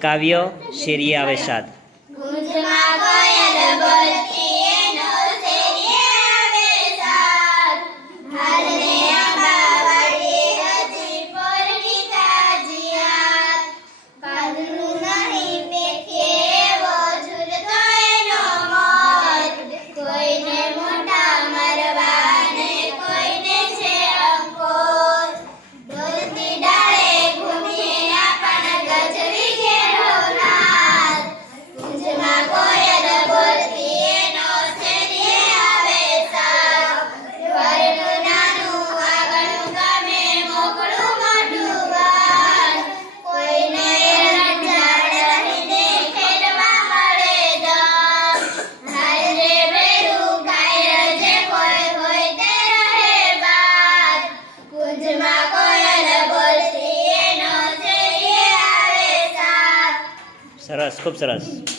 કાવ્ય શેરીએ આવે સાદ. સરસ ખૂબ સરસ.